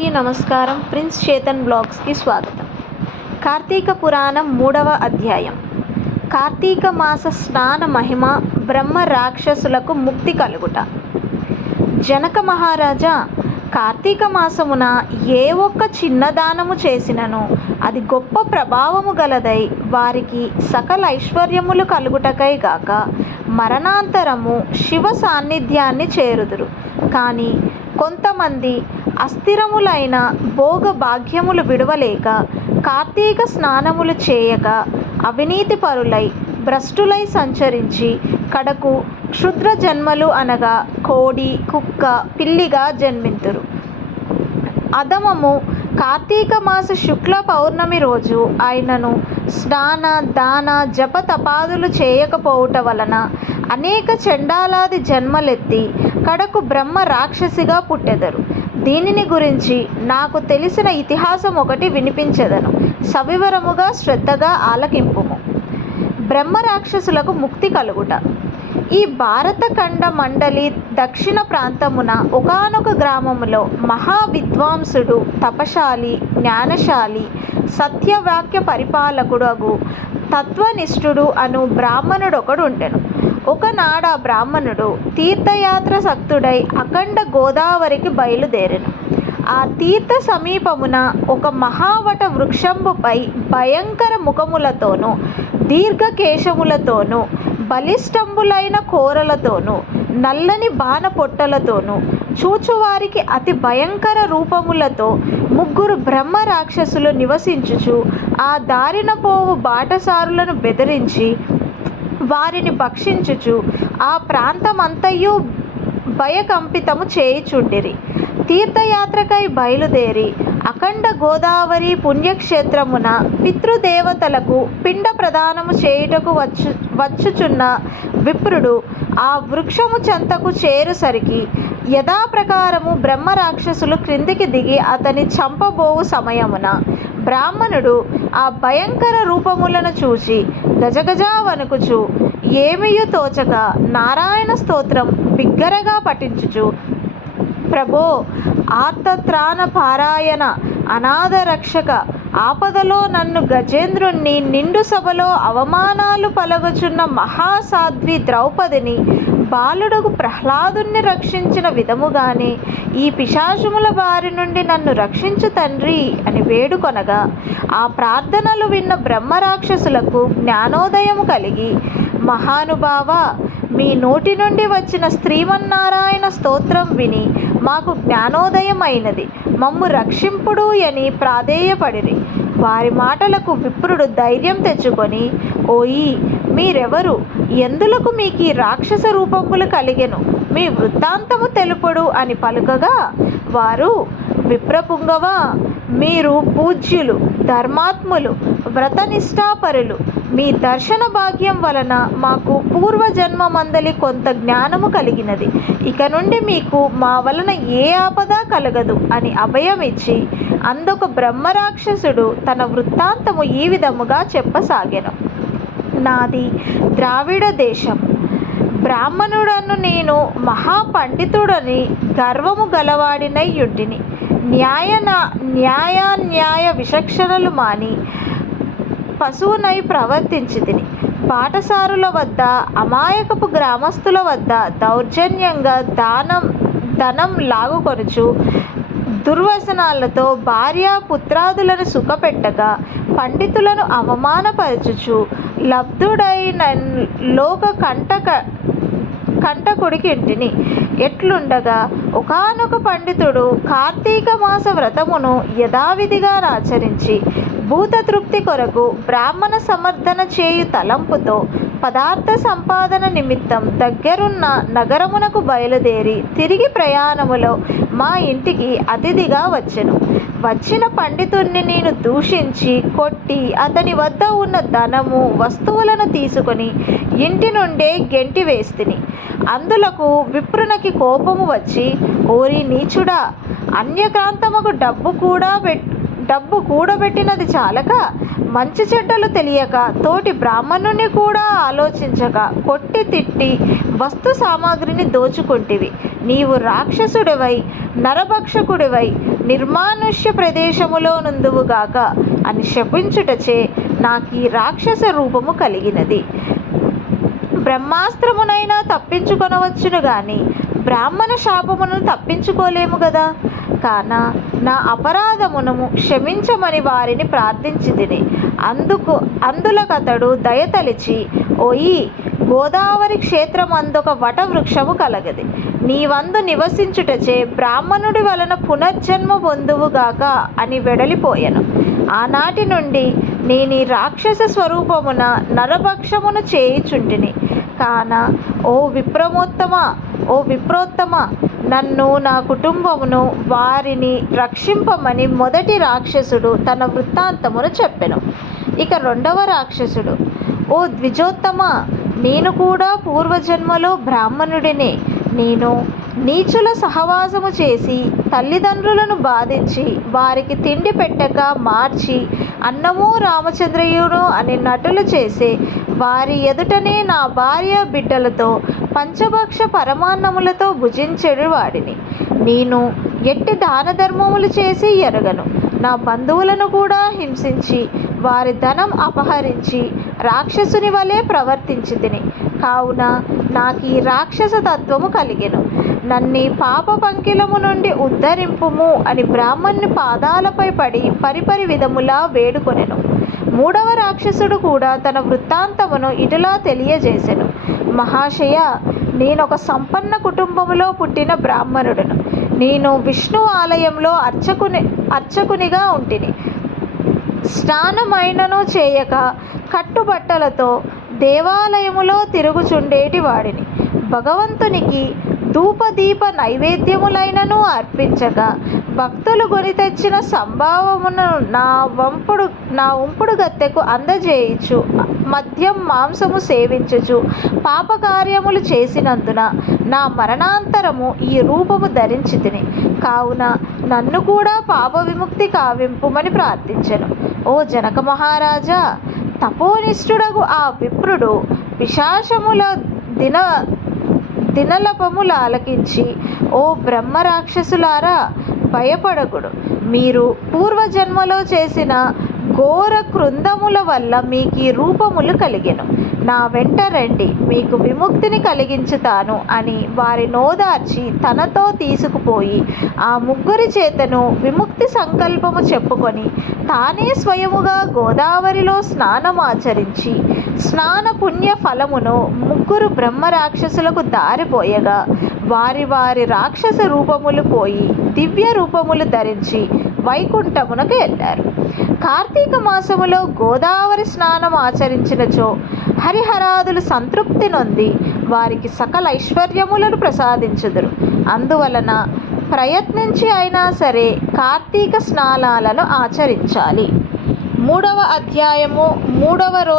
అందరికీ నమస్కారం. ప్రిన్స్ చేతన్ బ్లాగ్స్కి స్వాగతం. కార్తీక పురాణం 3వ అధ్యాయం. కార్తీక మాస స్నాన మహిమ, బ్రహ్మ రాక్షసులకు ముక్తి కలుగుట. జనక మహారాజా, కార్తీక మాసమున ఏ ఒక్క చిన్న దానము చేసినను అది గొప్ప ప్రభావము గలదై వారికి సకల ఐశ్వర్యములు కలుగుటకై గాక మరణాంతరము శివ సాన్నిధ్యాన్ని చేరుదురు. కానీ కొంతమంది అస్థిరములైన భోగ భాగ్యములు విడవలేక కార్తీక స్నానములు చేయక అవినీతి పరులై భ్రష్టులై సంచరించి కడకు క్షుద్ర జన్మలు అనగా కోడి, కుక్క, పిల్లిగా జన్మింతురు. అధమము కార్తీక మాస శుక్ల పౌర్ణమి రోజు ఆయనను స్నాన దాన జప తపాదులు చేయకపోవుట వలన అనేక చండాలాది జన్మలెత్తి కడకు బ్రహ్మ రాక్షసిగా పుట్టెదరు. దీనిని గురించి నాకు తెలిసిన ఇతిహాసం ఒకటి వినిపించెదను. సవివరముగా శ్రద్ధగా ఆలకింపుము. బ్రహ్మ రాక్షసులకు ముక్తి కలుగుట. ఈ భారతఖండ మండలి దక్షిణ ప్రాంతమున ఒకానొక గ్రామములో మహా విద్వాంసుడు, తపశాలి, జ్ఞానశాలి, సత్యవాక్య పరిపాలకుడు తత్వనిష్ఠుడు అను బ్రాహ్మణుడొకడు ఉండెను. ఒకనాడు ఆ బ్రాహ్మణుడు తీర్థయాత్ర సక్తుడై అఖండ గోదావరికి బయలుదేరెను. ఆ తీర్థ సమీపమున ఒక మహావట వృక్షంబుపై భయంకర ముఖములతోనూ దీర్ఘకేశములతోనూ బలిష్టంబులైన కోరలతోనూ నల్లని బాణ పొట్టలతోనూ చూచువారికి అతి భయంకర రూపములతో ముగ్గురు బ్రహ్మ రాక్షసులు నివసించుచు ఆ దారిన పోవు బాటసారులను బెదిరించి వారిని భక్షించుచు ఆ ప్రాంతమంతయు భయకంపితము చేయుచుండిరి. తీర్థయాత్రకై బయలుదేరి అఖండ గోదావరి పుణ్యక్షేత్రమున పితృదేవతలకు పిండ ప్రదానము చేయుటకు వచ్చుచున్న విప్రుడు ఆ వృక్షము చెంతకు చేరుసరికి యథాప్రకారము బ్రహ్మ రాక్షసులు క్రిందికి దిగి అతని చంపబోవు సమయమున బ్రాహ్మణుడు ఆ భయంకర రూపములను చూచి గజగజా వణుకుచు ఏమియు తోచక నారాయణ స్తోత్రం బిగ్గరగా పఠించుచు, ప్రభో, ఆర్తత్రాణ పారాయణ, అనాథ రక్షక, ఆపదలో నన్ను గజేంద్రుణ్ణి నిండు సభలో అవమానాలు పలగుచున్న మహాసాధ్వి ద్రౌపదిని బాలుడగు ప్రహ్లాదుని రక్షించిన విధముగానే ఈ పిశాచముల బారి నుండి నన్ను రక్షించు తండ్రి అని వేడుకొనగా ఆ ప్రార్థనలు విన్న బ్రహ్మరాక్షసులకు జ్ఞానోదయము కలిగి, మహానుభావ, మీ నోటి నుండి వచ్చిన శ్రీమన్నారాయణ స్తోత్రం విని మాకు జ్ఞానోదయం అయినది, మమ్ము రక్షింపుడు అని ప్రాధేయపడిరి. వారి మాటలకు విప్రుడు ధైర్యం తెచ్చుకొని, ఓయి, మీరెవరు? ఎందులకు మీకు ఈ రాక్షస రూపములు కలిగెను? మీ వృత్తాంతము తెలుపుడు అని పలుకగా వారు, విప్రపుంగవ, మీరు పూజ్యులు, ధర్మాత్ములు, వ్రతనిష్టాపరులు. మీ దర్శన భాగ్యం వలన మాకు పూర్వజన్మ మందలి కొంత జ్ఞానము కలిగినది. ఇక నుండి మీకు మా వలన ఏ ఆపద కలగదు అని అభయమిచ్చి అందొక బ్రహ్మరాక్షసుడు తన వృత్తాంతము ఈ విధముగా చెప్పసాగెను. నాది ద్రావిడ దేశం. బ్రాహ్మణుడను నేను మహాపండితుడని గర్వము గలవాడినై యుంటిని. న్యాయాన్యాయ విచక్షణలు మాని పశువునై ప్రవర్తించితిని. బాటసారుల వద్ద, అమాయకపు గ్రామస్తుల వద్ద దౌర్జన్యంగా ధనం లాగుకొనుచు దుర్వ్యసనాలతో భార్య పుత్రాదులను సుఖపెట్టగా పండితులను అవమానపరచుచు లబ్ధుడైన లోక కంటకుడికింటిని. ఎట్లుండగా ఒకానొక పండితుడు కార్తీక మాస వ్రతమును యథావిధిగా ఆచరించి భూతతృప్తి కొరకు బ్రాహ్మణ సమర్థన చేయు తలంపుతో పదార్థ సంపాదన నిమిత్తం దగ్గరున్న నగరమునకు బయలుదేరి తిరిగి ప్రయాణములో మా ఇంటికి అతిథిగా వచ్చెను. వచ్చిన పండితుణ్ణి నేను దూషించి కొట్టి అతని వద్ద ఉన్న ధనము వస్తువులను తీసుకొని ఇంటి నుండే గెంటి వేస్తిని. అందులకు విప్రునకి కోపము వచ్చి, ఓరి నీచుడా, అన్యక్రాంతముకు డబ్బు కూడబెట్టినది చాలక మంచి చెడ్డలు తెలియక తోటి బ్రాహ్మణుని కూడా ఆలోచించక కొట్టి తిట్టి వస్తు సామాగ్రిని దోచుకుంటివి. నీవు రాక్షసుడివై నరభక్షకుడివై నిర్మానుష్య ప్రదేశములో నుందువుగాక అని శపించుటచే నాకీ రాక్షస రూపము కలిగినది. బ్రహ్మాస్త్రమునైనా తప్పించుకొనవచ్చును గాని బ్రాహ్మణ శాపమును తప్పించుకోలేము గదా. కాన నా అపరాధమును క్షమించమని వారిని ప్రార్థించితిని. అందులకతడు దయతలిచి, ఓయి గోదావరి క్షేత్రమందొక వటవృక్షము కలగది. నీవందు నివసించుటచే బ్రాహ్మణుడి వలన పునర్జన్మ పొందువుగాక అని వెడలిపోయెను. ఆనాటి నుండి నేనీ రాక్షస స్వరూపమున నరభక్షమును చేయుచుంటిని. కాన ఓ విప్రోత్తమ, నన్ను నా కుటుంబమును వారిని రక్షింపమని మొదటి రాక్షసుడు తన వృత్తాంతమును చెప్పెను. ఇక రెండవ రాక్షసుడు, ఓ ద్విజోత్తమ, నేను కూడా పూర్వజన్మలో బ్రాహ్మణుడినే. నేను నీచుల సహవాసము చేసి తల్లిదండ్రులను బాధించి వారికి తిండి పెట్టక మార్చి అన్నము రామచంద్రయ్యును అని నటులు చేసే వారి ఎదుటనే నా భార్య బిడ్డలతో పంచభక్ష పరమాన్నములతో భుజించెడు వాడిని. నేను ఎట్టి దాన ధర్మములు చేసి ఎరగను. నా బంధువులను కూడా హింసించి వారి ధనం అపహరించి రాక్షసుని వలె ప్రవర్తించితిని. కావున నాకీ రాక్షస తత్వము కలిగెను. నన్ని పాప పంకిలము నుండి ఉద్ధరింపుము అని బ్రాహ్మణుని పాదాలపై పడి పరిపరి విధములా వేడుకొనెను. మూడవ రాక్షసుడు కూడా తన వృత్తాంతమును ఇటులా తెలియజేసెను. మహాశయ, నేనొక సంపన్న కుటుంబములో పుట్టిన బ్రాహ్మణుడును. నేను విష్ణు ఆలయంలో అర్చకునిగా ఉంటిని. స్నానమైనను చేయక కట్టుబట్టలతో దేవాలయములో తిరుగుచుండేటి వాడిని. భగవంతునికి ధూపదీప నైవేద్యములైనను అర్పించక భక్తులు కొని తెచ్చిన సంభావమును నా ఉంపుడు గత్తెకు అందజేయుచు మద్యం మాంసము సేవించుచు పాపకార్యములు చేసినందున నా మరణాంతరము ఈ రూపము ధరించితిని. కావున నన్ను కూడా పాప విముక్తి కావింపుమని ప్రార్థించెను. ఓ జనక మహారాజా, తపోనిష్ఠుడగు ఆ విప్రుడు పిశాచముల దినలపములాలకించి, ఓ బ్రహ్మ రాక్షసులారా, భయపడకుడు. మీరు పూర్వజన్మలో చేసిన ఘోర కృందముల వల్ల మీకీ రూపములు కలిగెను. నా వెంట రండి, మీకు విముక్తిని కలిగించుతాను అని వారి నోదార్చి తనతో తీసుకుపోయి ఆ ముగ్గురి చేతను విముక్తి సంకల్పము చెప్పుకొని తానే స్వయముగా గోదావరిలో స్నానమాచరించి స్నాన పుణ్య ఫలమును ముగ్గురు బ్రహ్మ రాక్షసులకు దారిపోయగా వారి వారి రాక్షస రూపములు పోయి దివ్య రూపములు ధరించి వైకుంఠమునకు వెళ్ళారు. కార్తీక మాసములో గోదావరి స్నానం ఆచరించినచో హరిహరాదులు సంతృప్తి నొంది వారికి సకల ఐశ్వర్యములను ప్రసాదించుదురు. అందువలన ప్రయత్నించి అయినా సరే కార్తీక స్నానాలను ఆచరించాలి. 3వ అధ్యాయము 3వ రోజు